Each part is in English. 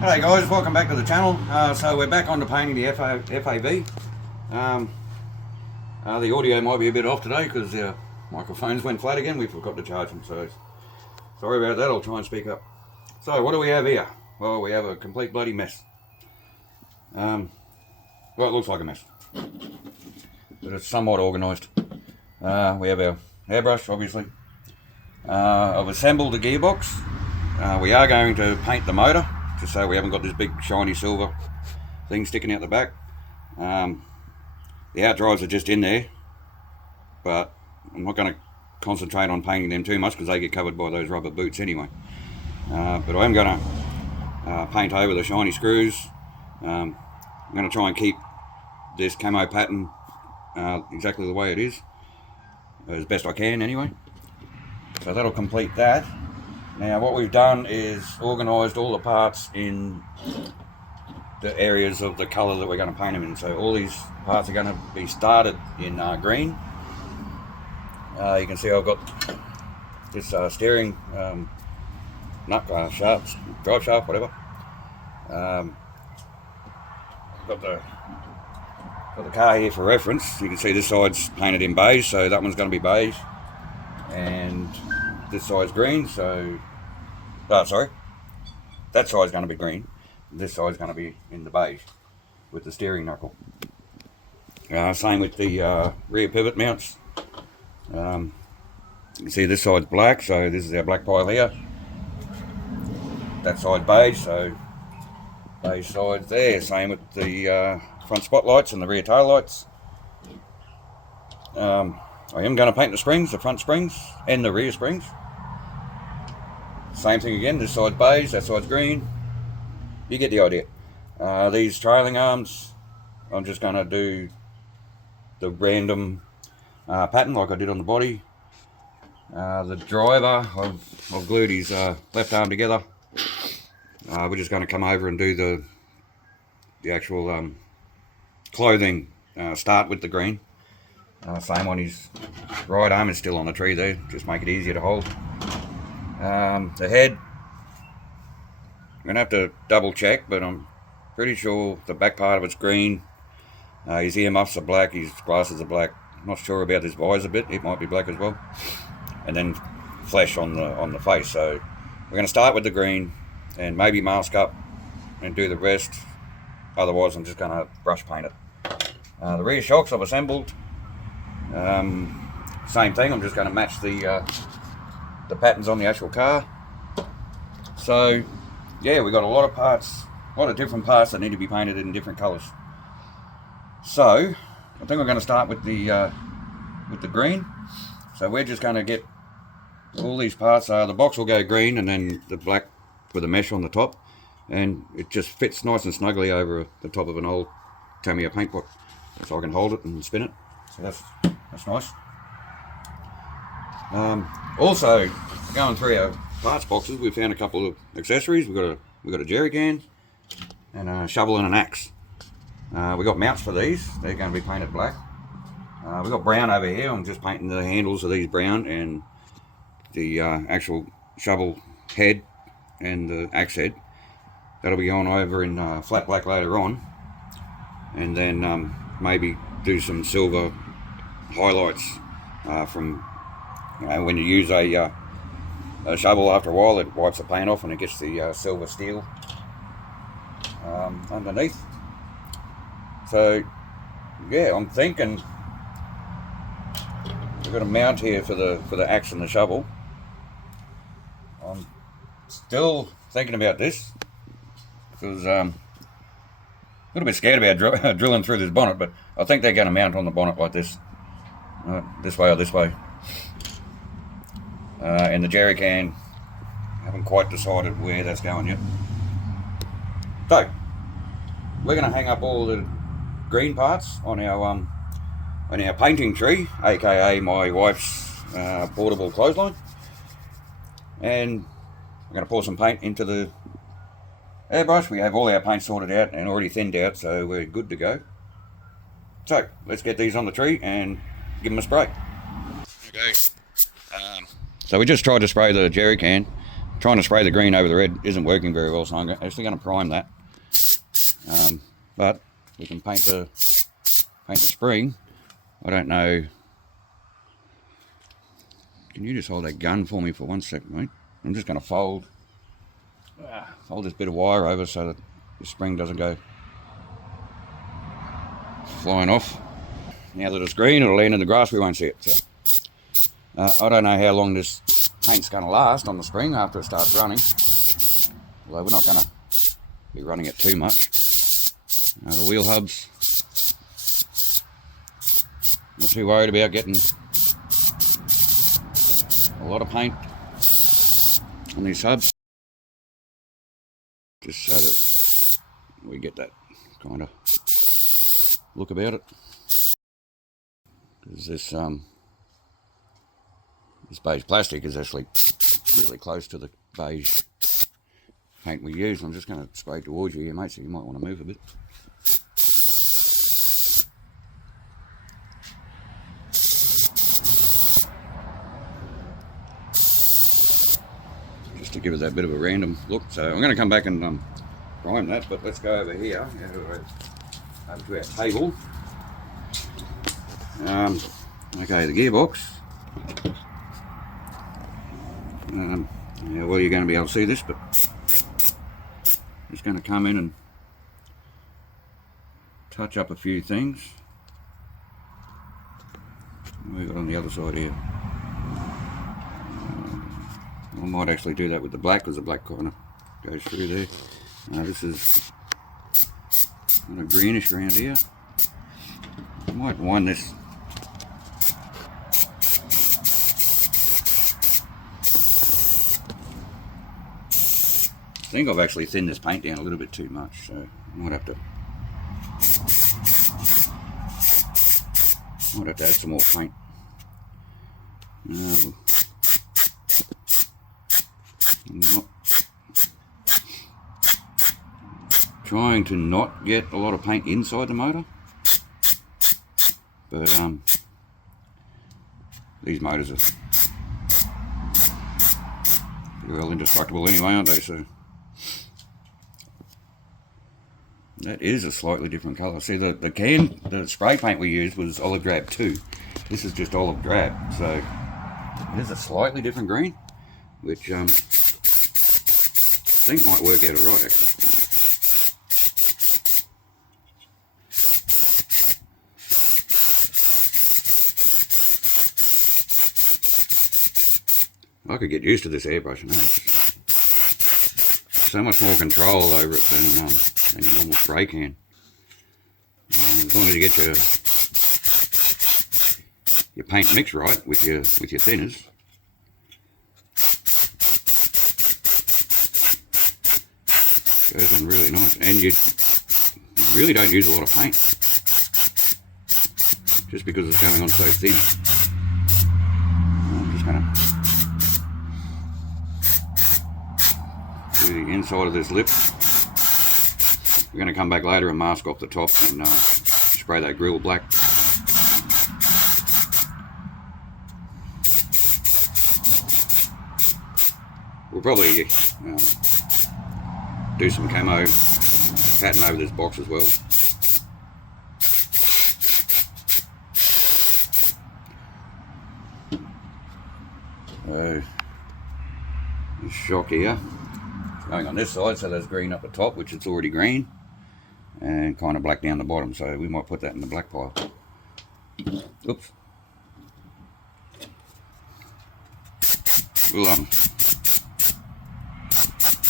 Hey guys, welcome back to the channel. So we're back on to painting the FAV. The audio might be a bit off today because the microphones went flat again. We forgot to charge them, so sorry about that. I'll try and speak up. So what do we have here? Well, we have a complete bloody mess. Well, it looks like a mess, but it's somewhat organised. We have our hairbrush, obviously. I've assembled the gearbox. We are going to paint the motor, just so we haven't got this big shiny silver thing sticking out the back. The outdrives are just in there, but I'm not going to concentrate on painting them too much because they get covered by those rubber boots anyway. But I am going to paint over the shiny screws. I'm going to try and keep this camo pattern exactly the way it is, as best I can anyway. So that'll complete that. Now what we've done is organised all the parts in the areas of the colour that we're going to paint them in. So all these parts are going to be started in green. You can see I've got this steering nut shaft, drive shaft, whatever. Got the car here for reference. You can see this side's painted in beige, so that one's going to be beige, and this side's green. So sorry, that side's going to be green. This side's going to be in the beige with the steering knuckle. Same with the rear pivot mounts. You can see this side's black, so this is our black pile here. That side beige, so beige sides there. Same with the front spotlights and the rear tail lights. I am going to paint the springs, the front springs and the rear springs. Same thing again, this side's beige, that side's green. You get the idea. These trailing arms, I'm just going to do the random pattern like I did on the body. The driver, I've glued his left arm together. We're just going to come over and do the actual clothing, start with the green. Same on his right arm is still on the tree there, just make it easier to hold. The head, I'm going to have to double check, but I'm pretty sure the back part of it's green. His earmuffs are black, his glasses are black. I'm not sure about this visor bit, it might be black as well. And then flesh on the face. So we're going to start with the green and maybe mask up and do the rest. Otherwise I'm just going to brush paint it. The rear shocks I've assembled. Same thing, I'm just going to match the patterns on the actual car. So yeah, we've got a lot of parts, a lot of different parts that need to be painted in different colours. So I think we're going to start with the green. So we're just going to get all these parts. The box will go green and then the black with a mesh on the top, and it just fits nice and snugly over the top of an old Tamiya paint pot, so I can hold it and spin it. So that's nice. Also, going through our parts boxes, we found a couple of accessories. We've got a jerry can and a shovel and an axe. We got mounts for these. They're going to be painted black. We've got brown over here. I'm just painting the handles of these brown, and the actual shovel head and the axe head, that'll be on over in flat black later on. And then maybe do some silver highlights from, when you use a shovel, after a while it wipes the paint off and it gets the silver steel underneath. So yeah, I'm thinking we've got a mount here for the axe and the shovel. I'm still thinking about this because a little bit scared about drilling through this bonnet, but I think they're going to mount on the bonnet like this, this way or this way. And the jerry can, haven't quite decided where that's going yet. So we're going to hang up all the green parts on our painting tree, aka my wife's portable clothesline, and we're going to pour some paint into the airbrush. We have all our paint sorted out and already thinned out, so we're good to go. So let's get these on the tree and give them a spray. Okay. So we just tried to spray the jerry can, trying to spray the green over the red isn't working very well, so I'm actually going to prime that. But we can paint the spring. I don't know. Can you just hold that gun for me for 1 second, mate? I'm just going to fold this bit of wire over so that the spring doesn't go flying off. Now that it's green, it'll land in the grass, we won't see it. So, I don't know how long this paint's going to last on the spring after it starts running. Although we're not going to be running it too much. The wheel hubs, not too worried about getting a lot of paint on these hubs. Just so that we get that kind of look about it. Because this beige plastic is actually really close to the beige paint we use. I'm just going to spray towards you here, mate, so you might want to move a bit. Just to give it that bit of a random look. So I'm going to come back and prime that, but let's go over here, over to our table. Okay, the gearbox. Yeah, well, you're going to be able to see this, but it's going to come in and touch up a few things. Move it on the other side here. I might actually do that with the black, because the black kind of goes through there. This is kind of greenish around here. I might wind this. I think I've actually thinned this paint down a little bit too much, so I might have to add some more paint. I'm not trying to not get a lot of paint inside the motor, but these motors are pretty well indestructible anyway, aren't they? So that is a slightly different colour. See, the spray paint we used was olive drab 2. This is just olive drab, so it is a slightly different green, which I think might work out alright, actually. I could get used to this airbrush now. So much more control over it than a normal spray can. As long as you get your paint mix right with your thinners. Goes on really nice, and you really don't use a lot of paint just because it's going on so thin. I'm just going to do the inside of this lip. We're going to come back later and mask off the top and spray that grill black. We'll probably do some camo pattern over this box as well. So this shock here is going on this side, so there's green up the top, which is already green, and kind of black down the bottom, so we might put that in the black pile. Oops. We'll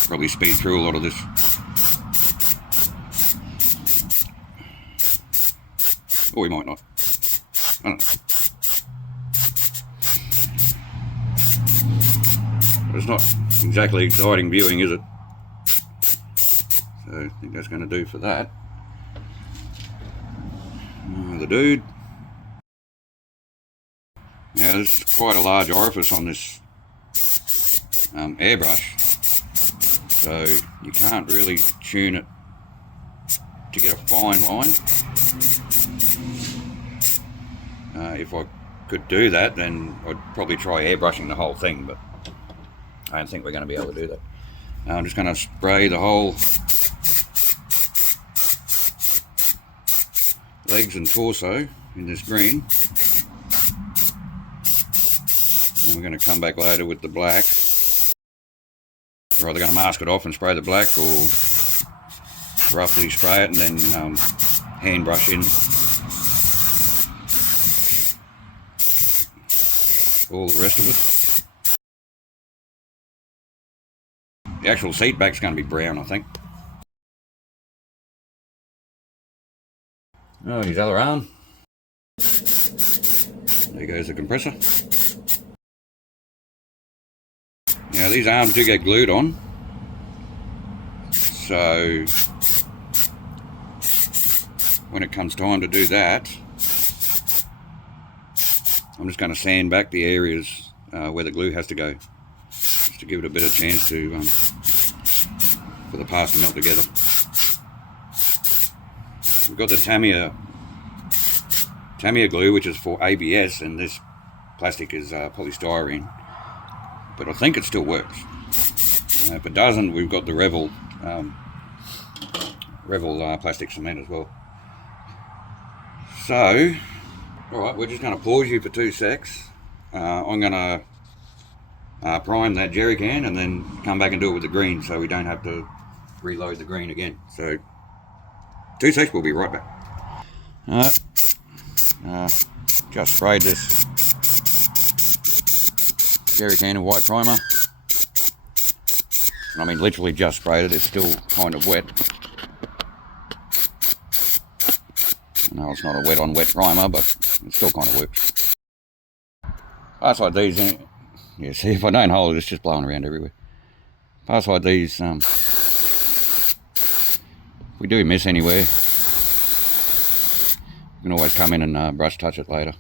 probably speed through a lot of this. Or we might not. I don't know. But it's not exactly exciting viewing, is it? So I think that's going to do for that. The dude. Now there's quite a large orifice on this airbrush, so you can't really tune it to get a fine line. If I could do that, then I'd probably try airbrushing the whole thing, but I don't think we're going to be able to do that. I'm just going to spray the whole legs and torso in this green. And we're going to come back later with the black. We're either going to mask it off and spray the black, or roughly spray it and then hand brush in all the rest of it. The actual seat back's going to be brown, I think. Oh, his other arm. There goes the compressor. Now these arms do get glued on, so when it comes time to do that, I'm just going to sand back the areas where the glue has to go, just to give it a bit of chance to for the parts to melt together. We've got the Tamiya glue, which is for ABS, and this plastic is polystyrene, but I think it still works. If it doesn't, we've got the Revel plastic cement as well. So, alright, we're just going to pause you for 2 secs. I'm going to prime that jerry can and then come back and do it with the green, so we don't have to reload the green again. So 2 secs, we'll be right back. Alright, just sprayed this jerry can of white primer. I mean, literally just sprayed it. It's still kind of wet. No, it's not a wet on wet primer, but it still kind of works. Parts like these, yeah, see, if I don't hold it, it's just blowing around everywhere. Parts like these, if we do miss anywhere, you can always come in and brush touch it later.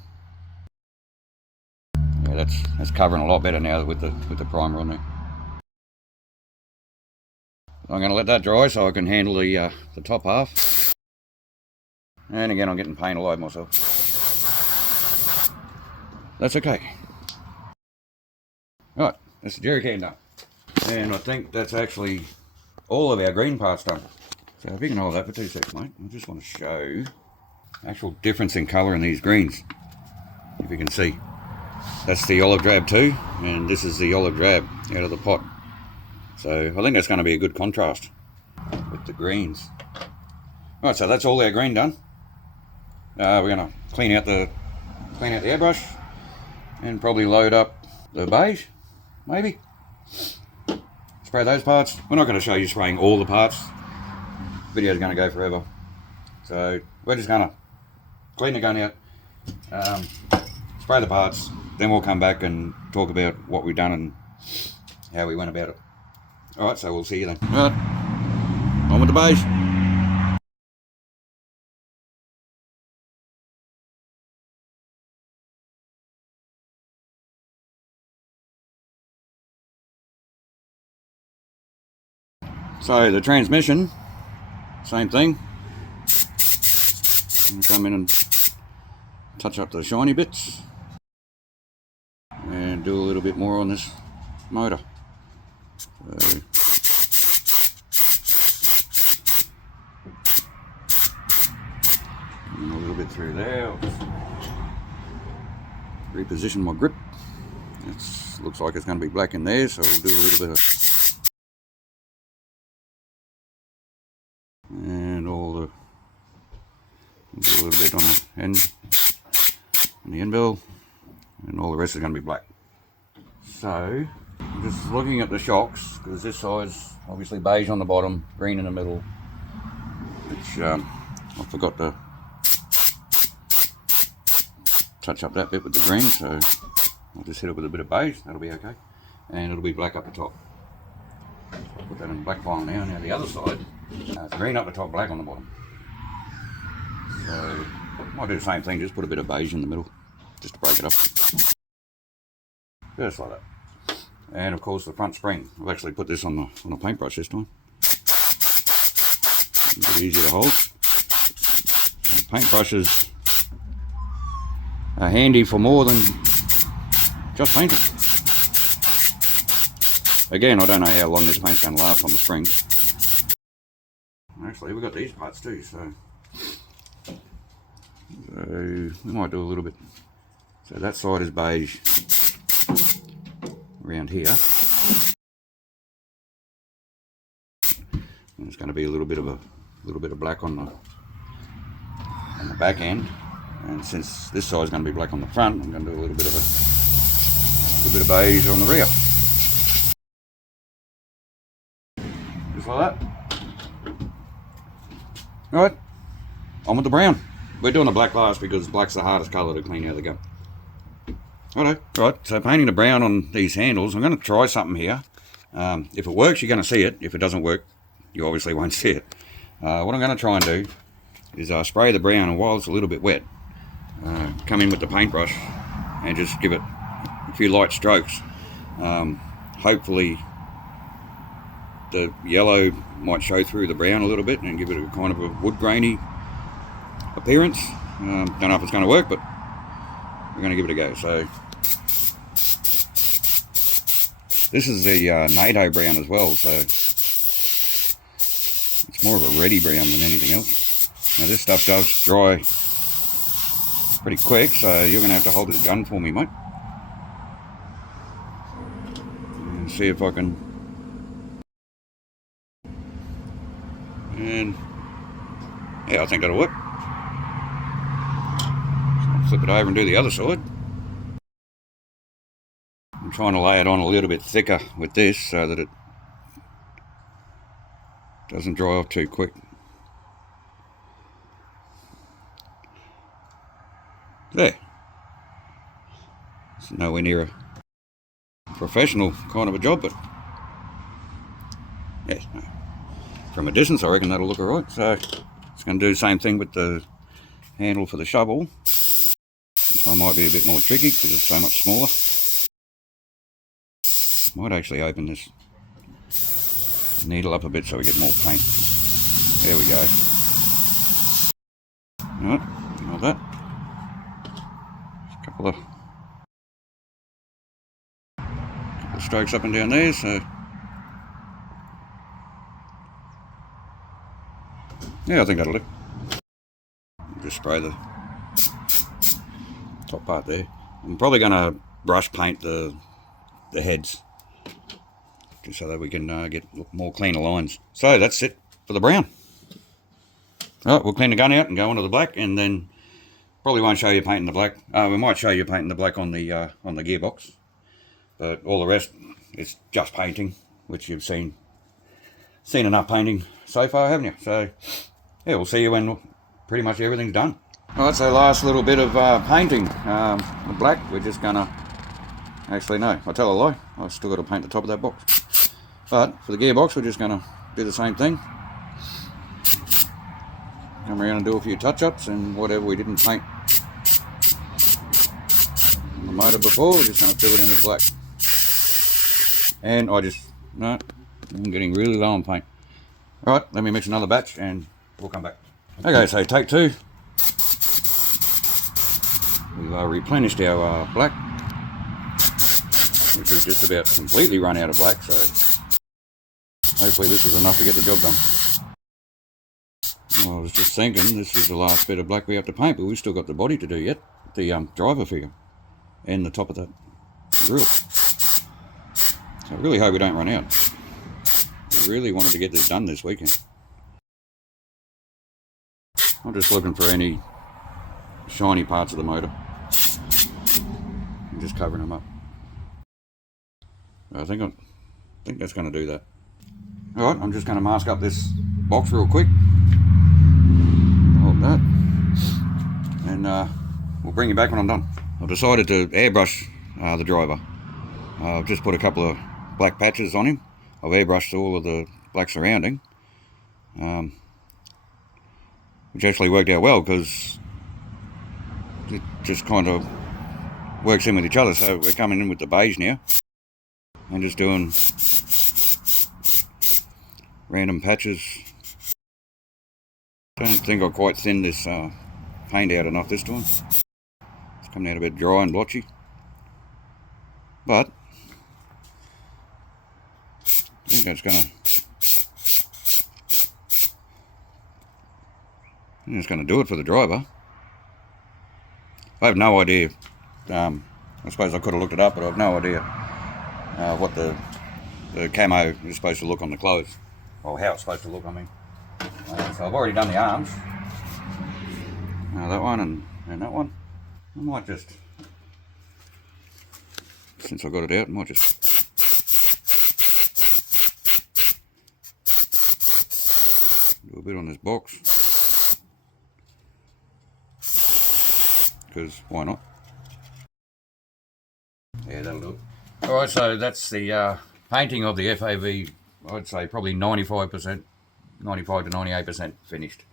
Yeah, that's covering a lot better now with the primer on there. I'm going to let that dry so I can handle the top half. And again, I'm getting paint all over myself. That's okay. Alright, that's the jerry can done. And I think that's actually all of our green parts done. So if you can hold that for 2 seconds, mate. I just want to show actual difference in colour in these greens. If you can see. That's the olive drab too, and this is the olive drab out of the pot. So I think that's going to be a good contrast with the greens. Alright, so that's all our green done. We're going to clean out the airbrush and probably load up the beige, maybe. Spray those parts. We're not going to show you spraying all the parts. The video's going to go forever. So we're just going to clean the gun out, spray the parts, then we'll come back and talk about what we've done and how we went about it. Alright, so we'll see you then. Alright, on with the beige. So the transmission, same thing. Come in and touch up the shiny bits and do a little bit more on this motor. So, and a little bit through there. I'll just reposition my grip. It looks like it's going to be black in there, so we'll do a little bit of and a little bit on the end bell, and all the rest is going to be black. So I'm just looking at the shocks, because this side's obviously beige on the bottom, green in the middle, which I forgot to touch up that bit with the green, so I'll just hit it with a bit of beige. That'll be okay, and it'll be black up the top. So I'll put that in black file now. Now the other side, it's green up the top, black on the bottom. So I might do the same thing, just put a bit of beige in the middle, just to break it up. Just like that. And of course the front spring. I've actually put this on a paintbrush this time. A bit easier to hold. So paintbrushes are handy for more than just painting. Again, I don't know how long this paint's going to last on the springs. Actually, we've got these parts too, so we might do a little bit. So that side is beige around here. And it's going to be a little bit of black on the back end. And since this side is going to be black on the front, I'm going to do a little bit of beige on the rear. Just like that. Alright, on with the brown. We're doing the black last because black's the hardest colour to clean out of the gun. Righto, right, so painting the brown on these handles, I'm going to try something here. If it works, you're going to see it. If it doesn't work, you obviously won't see it. What I'm going to try and do is spray the brown, and while it's a little bit wet, come in with the paintbrush and just give it a few light strokes. Hopefully the yellow might show through the brown a little bit and give it a kind of a wood grainy appearance. Don't know if it's going to work, but we're going to give it a go. So this is the NATO brown as well, so it's more of a reddy brown than anything else. Now this stuff does dry pretty quick, so you're going to have to hold this gun for me, mate. And see if I can. And yeah, I think that'll work. So flip it over and do the other side. I'm trying to lay it on a little bit thicker with this so that it doesn't dry off too quick. There. It's nowhere near a professional kind of a job, but yeah, no. From a distance I reckon that'll look alright. So it's going to do the same thing with the handle for the shovel. This one might be a bit more tricky because it's so much smaller. Might actually open this needle up a bit so we get more paint. There we go. Alright, like that. Just a couple of strokes up and down there, so yeah, I think that'll do. Just spray the top part there. I'm probably going to brush paint the heads, just so that we can get more cleaner lines. So that's it for the brown. Alright, we'll clean the gun out and go onto the black, and then probably won't show you painting the black. We might show you painting the black on the gearbox, but all the rest is just painting, which you've seen enough painting so far, haven't you? So yeah, we'll see you when pretty much everything's done. Alright, so last little bit of painting. The black, we're just gonna, actually no, I tell a lie, I've still got to paint the top of that box. But for the gearbox, we're just gonna do the same thing. Come around and do a few touch-ups, and whatever we didn't paint on the motor before, we're just gonna fill it in with black. And I'm getting really low on paint. Alright, let me mix another batch and we'll come back. Okay, so take two. We've replenished our black, which is just about completely run out of black, so hopefully this is enough to get the job done. Well, I was just thinking, this is the last bit of black we have to paint, but we've still got the body to do yet. The driver figure and the top of the grill. So I really hope we don't run out. I really wanted to get this done this weekend. I'm just looking for any shiny parts of the motor. I'm just covering them up. I think that's going to do that. Alright, I'm just going to mask up this box real quick. Hold that. And we'll bring you back when I'm done. I've decided to airbrush the driver. I've just put a couple of black patches on him. I've airbrushed all of the black surrounding. Which actually worked out well because it just kind of works in with each other. So we're coming in with the beige now and just doing random patches. Don't think I quite thinned this paint out enough this time. It's coming out a bit dry and blotchy, but think that's gonna do it for the driver. I have no idea. I suppose I could have looked it up, but I have no idea what the camo is supposed to look on the clothes, or how it's supposed to look, I mean. So I've already done the arms. That one and that one. I might just, since I got it out, I might just do a bit on this box, because why not? Yeah, that'll do it. Alright, so that's the painting of the FAV. I'd say probably 95%, 95 to 98% finished.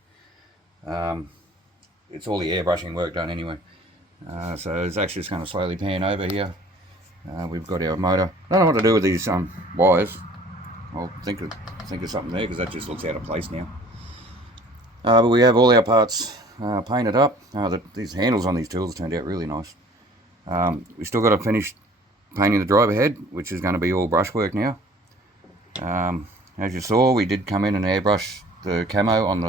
It's all the airbrushing work done anyway. So it's actually just going to slowly pan over here. We've got our motor. I don't know what to do with these wires. I'll think of something there, because that just looks out of place now. But we have all our parts painted up. These handles on these tools turned out really nice. We still got to finish painting the driver head, which is going to be all brushwork now. As you saw, we did come in and airbrush the camo on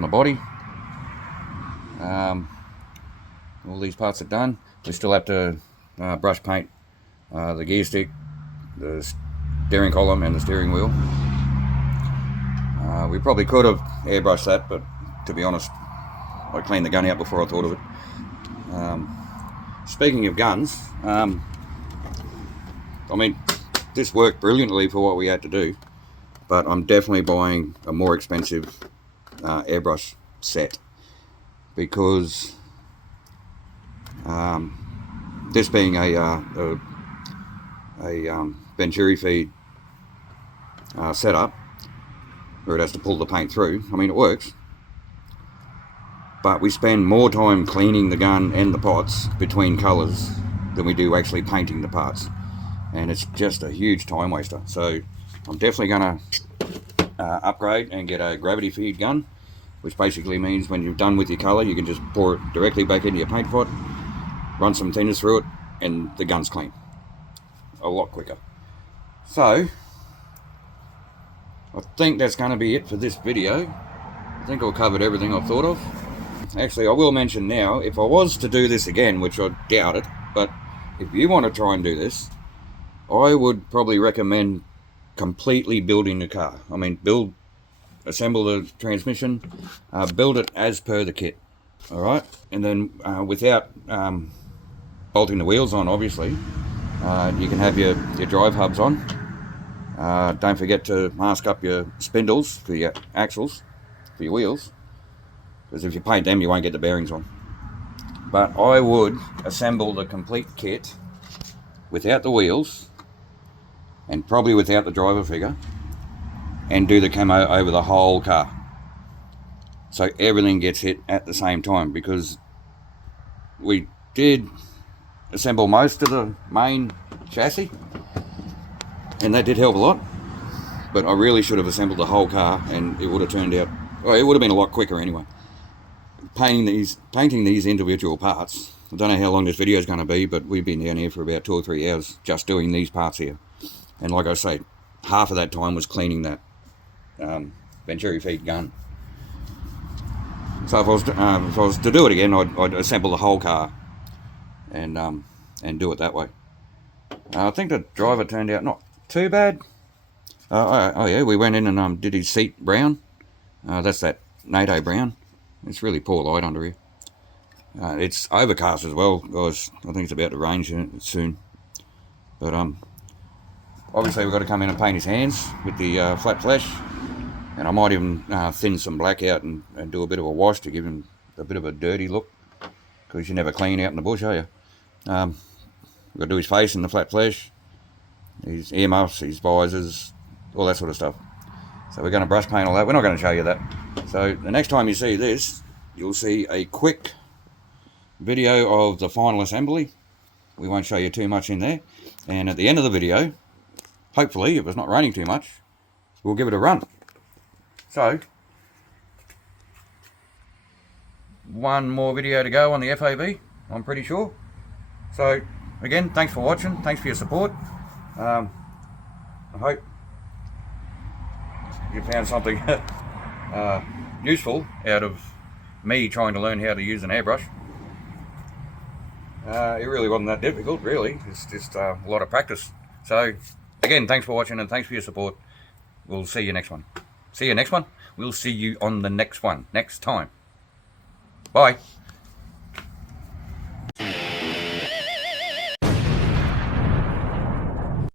the body. All these parts are done. We still have to brush paint the gear stick, the steering column and the steering wheel. We probably could have airbrushed that, but to be honest, I cleaned the gun out before I thought of it. Speaking of guns, I mean, this worked brilliantly for what we had to do, but I'm definitely buying a more expensive airbrush set, because this being a Venturi feed setup, where it has to pull the paint through, I mean, it works, but we spend more time cleaning the gun and the pots between colours than we do actually painting the parts, and it's just a huge time waster. So I'm definitely going to upgrade and get a gravity feed gun, which basically means when you're done with your colour, you can just pour it directly back into your paint pot, run some thinners through it, and the gun's clean. A lot quicker. So I think that's going to be it for this video. I think I've covered everything I've thought of. Actually, I will mention now, if I was to do this again, which I doubt it, but if you want to try and do this, I would probably recommend completely building the car. I mean, assemble the transmission, build it as per the kit, all right? And then without bolting the wheels on, obviously, you can have your drive hubs on. Don't forget to mask up your spindles for your axles, for your wheels, because if you paint them, you won't get the bearings on. But I would assemble the complete kit without the wheels, and probably without the driver figure, and do the camo over the whole car, so everything gets hit at the same time, because we did assemble most of the main chassis, and that did help a lot, but I really should have assembled the whole car, and it would have turned out, well, it would have been a lot quicker anyway. Painting these individual parts, I don't know how long this video is going to be, but we've been down here for about 2 or 3 hours just doing these parts here, and like I say, half of that time was cleaning that Venturi feed gun. So if I was to do it again, I'd assemble the whole car and do it that way. I think the driver turned out not too bad. Oh yeah, we went in and did his seat brown. That's that NATO brown. It's really poor light under here. It's overcast as well, guys. I think it's about to rain soon. But obviously we've got to come in and paint his hands with the flat flesh, and I might even thin some black out and do a bit of a wash to give him a bit of a dirty look, because you never clean out in the bush, are you? We've got to do his face in the flat flesh, his earmuffs, his visors, all that sort of stuff. So we're going to brush paint all that. We're not going to show you that. So the next time you see this, you'll see a quick video of the final assembly. We won't show you too much in there. And at the end of the video, hopefully, if it's not raining too much, we'll give it a run. So, one more video to go on the FAV, I'm pretty sure. So, again, thanks for watching. Thanks for your support. I hope you found something useful out of me trying to learn how to use an airbrush. It really wasn't that difficult, really. It's just a lot of practice. So, again, thanks for watching and thanks for your support. We'll see you next one. See you next one. We'll see you on the next one, next time. Bye.